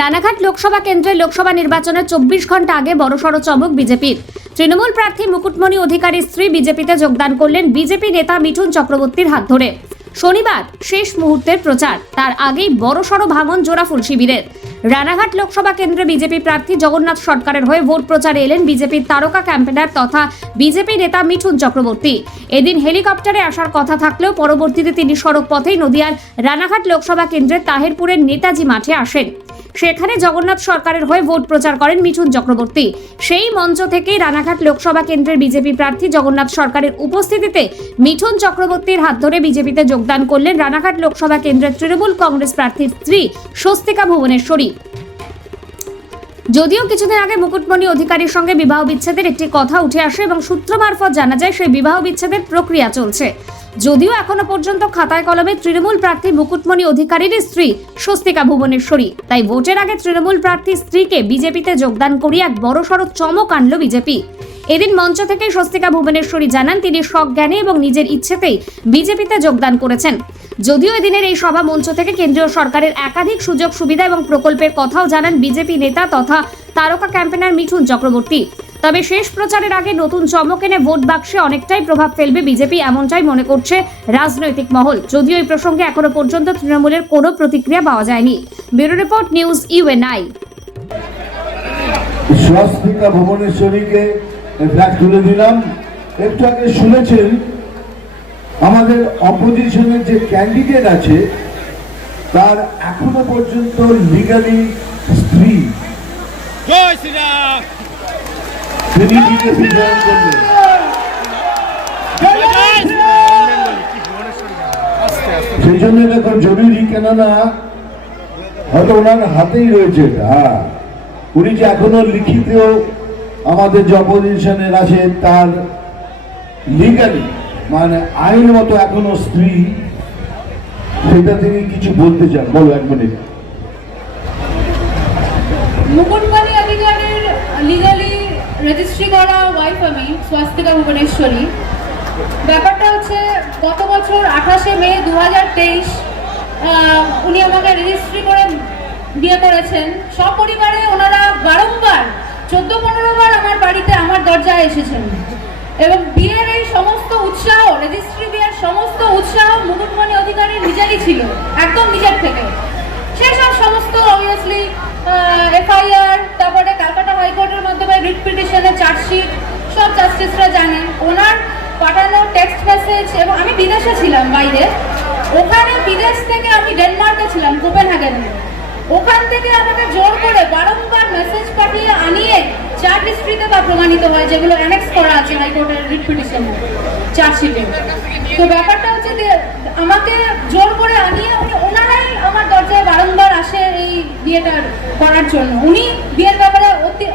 রানাঘাট লোকসভা কেন্দ্রের লোকসভা নির্বাচনের চব্বিশ ঘণ্টা আগে বড়সড় চমক বিজেপির। তৃণমূল প্রার্থী মুকুটমণি অধিকারীর স্ত্রী বিজেপিতে যোগদান করলেন বিজেপি নেতা মিঠুন চক্রবর্তীর হাত ধরে। শনিবার শেষ মুহূর্তের প্রচার, তার আগেই বড়সড় ভাঙন জোড়াফুল শিবিরের। রানাঘাট লোকসভা কেন্দ্রে বিজেপি প্রার্থী জগন্নাথ সরকারের হয়ে ভোট প্রচারে এলেন বিজেপির তারকা ক্যাম্পেনার তথা বিজেপি নেতা মিঠুন চক্রবর্তী। এদিন হেলিকপ্টারে আসার কথা থাকলেও পরবর্তীতে তিনি সড়ক পথেই নদিয়ার রানাঘাট লোকসভা কেন্দ্রের তাহেরপুরের নেতাজি মাঠে আসেন। সেখানে জগন্নাথ সরকারের হয়ে ভোট প্রচার করেন মিঠুন চক্রবর্তী। সেই মঞ্চ থেকেই রানাঘাট লোকসভা কেন্দ্রের বিজেপি প্রার্থী জগন্নাথ সরকারের উপস্থিতিতে মিঠুন চক্রবর্তীর হাত ধরে বিজেপিতে যোগদান করলেন রানাঘাট লোকসভা কেন্দ্রের তৃণমূল কংগ্রেস প্রার্থীর স্ত্রী স্বস্তিকা ভুবনেশ্বরী। যদিও কিছুদিন আগে মুকুটমণি অধিকারীর সঙ্গে বিবাহ বিচ্ছেদের একটি কথা উঠে আসে এবং সূত্র মারফত জানা যায় সেই বিবাহ বিচ্ছেদের প্রক্রিয়া চলছে। যদিও এখনও পর্যন্ত খাতায় কলমে তৃণমূল প্রার্থী মুকুটমণি অধিকারীর স্ত্রী স্বস্তিকা ভুবনেশ্বরী। তাই ভোটের আগে তৃণমূল প্রার্থী স্ত্রীকে বিজেপিতে যোগদান করিয়ে এক বড়সড় চমক আনল বিজেপি। এদিন মঞ্চ থেকে স্বস্তিকা ভুবনেশ্বরী জানান, তিনি সজ্ঞানে এবং নিজের ইচ্ছেতেই বিজেপিতে যোগদান করেছেন। যদিও এদিনের এই সভা মঞ্চ থেকে কেন্দ্রীয় সরকারের একাধিক সুযোগ, সুবিধা এবং প্রকল্পের কথাও জানান বিজেপি নেতা তথা তারকা ক্যাম্পেনার মিঠুন চক্রবর্তী। তবে শেষ প্রচারের আগে নতুন চমক এনে ভোট বাক্সে অনেকটাই প্রভাব ফেলবে বিজেপি, এমনটাই মনে করছে রাজনৈতিক মহল। যদিও এই প্রসঙ্গে এখনও পর্যন্ত তৃণমূলের কোনো প্রতিক্রিয়া পাওয়া যায়নি। Bureau report, news UNI Swastika ভুবনেশ্বরীকে flag তুলে দিলাম। একটু আগে শুনেছেন আমাদের অপোজিশনের যে ক্যান্ডিডেট আছে তার এখনও পর্যন্ত লিগালি স্ত্রী। তিনি বিজেপি জয়েন সেই জন্য জরুরি কেননা হয়তো ওনার হাতেই রয়েছে হ্যাঁ উনি যে এখনও লিখিত আমাদের যে অপোজিশনের আছে তার লিগালি মানে আইন মতো এখনও স্ত্রী, সেটা তিনি কিছু বলতে চান। বলো এক মিনিট মুকুটমণি অধিকারের লিগালি রেজিস্ট্রি করা ওয়াইফ আমি স্বাস্তিকা ভুবনেশ্বরী। ব্যাপারটা হচ্ছে, গত বছর আঠাশে মে দু হাজার তেইশ উনি আমাকে রেজিস্ট্রি করে বিয়ে করেছেন। সপরিবারে চোদ্দ পনেরো বার আমার বাড়িতে আমার দরজায় এসেছেন। এবং বিয়ের এই সমস্ত উৎসাহ রেজিস্ট্রি বিয়ের সমস্ত উৎসাহ মুকুটমণি অধিকারী নিজেরই ছিল, একদম নিজের থেকে। সেসব সমস্ত অবভিয়াসলি এফআইআর তারপরে ক্যালকাটা হাইকোর্টের মাধ্যমে রিট পিটিশনের চার্জশিট সব জাস্টিসরা জানেন। ওনার পাঠানো টেক্সট মেসেজ এবং আমি বিদেশে ছিলাম বাইরে। ওখানে বিদেশ থেকে আমি ডেনমার্কে ছিলাম কোপেনহেগেনে ওখান থেকে আমাকে জোর করে বারংবার মেসেজ পাঠিয়ে আনিয়ে চার হিস্ট্রিতে তা প্রমাণিত হয়, যেগুলো অ্যানেক্স করা আছে হাইকোর্টের রিট চার্জশিটে তো ব্যাপারটা হচ্ছে যে, আমাকে জোর করে আনিয়ে উনি, ওনারাই আমার দরজায় বারংবার আসে এই বিয়েটা করার জন্য। উনি বিয়ের ব্যাপারে অতি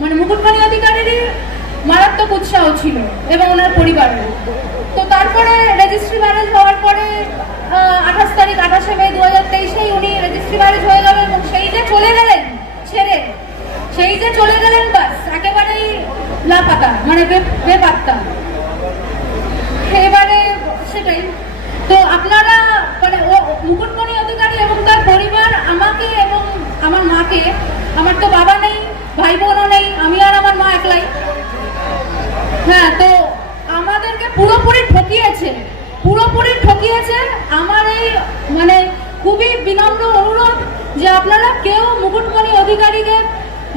মানে মুকুটমণি অধিকারেরই মারাত্মক উৎসাহ ছিল এবং ওনার পরিবারের। তো তারপরে রেজিস্ট্রি ম্যারেজ হওয়ার পরে আঠাশ তারিখ, আঠাশে মে দু হাজার ম্যারেজ হয়ে গেলেন এবং সেই যে চলে গেলেন, ছেড়ে, সেই যে চলে গেলেন বাস, একেবারেই লাপাতা মানে বেপাত্তা। এবারে সেটাই। তো আপনারা মানে মুকুটমণি অধিকারী এবং তার পরিবার, আমাকে এবং আমার মাকে, আমার তো বাবা নেই ভাই বোনও নেই, আমি আর আমার মা একলাই। হ্যাঁ তো আমাদেরকে পুরোপুরি ঠকিয়েছে পুরোপুরি ঠকিয়েছে আমার এই মানে যে আপনারা কেউ মুকুটমণি অধিকারীকে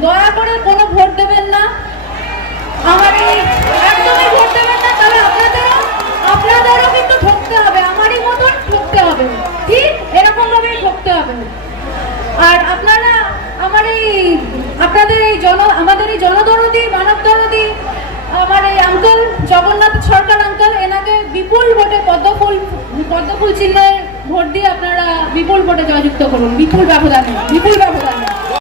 দয়া করে কোনো ভোট দেবেন না। আমার একদমই ভোট দেবেন না, তাহলে আপনাদেরও আপনাদেরও কিন্তু ঠকতে হবে, আমারই মতন ঠকতে হবে। ঠিক এরকম ভাবেই ঠকতে হবে। আর আপনারা আমার এই, আপনাদের এই জন, আমাদের এই জনদরদি মানব আমার এই আঙ্কল জগন্নাথ সরকার আঙ্কল, এনাকে বিপুল ভোটে পদ্মফুল পদ্মফুল চিহ্নে ভোট দিয়ে আপনারা বিপুল ভোটে জয়যুক্ত করুন বিপুল ব্যবধানে বিপুল ব্যবধানে।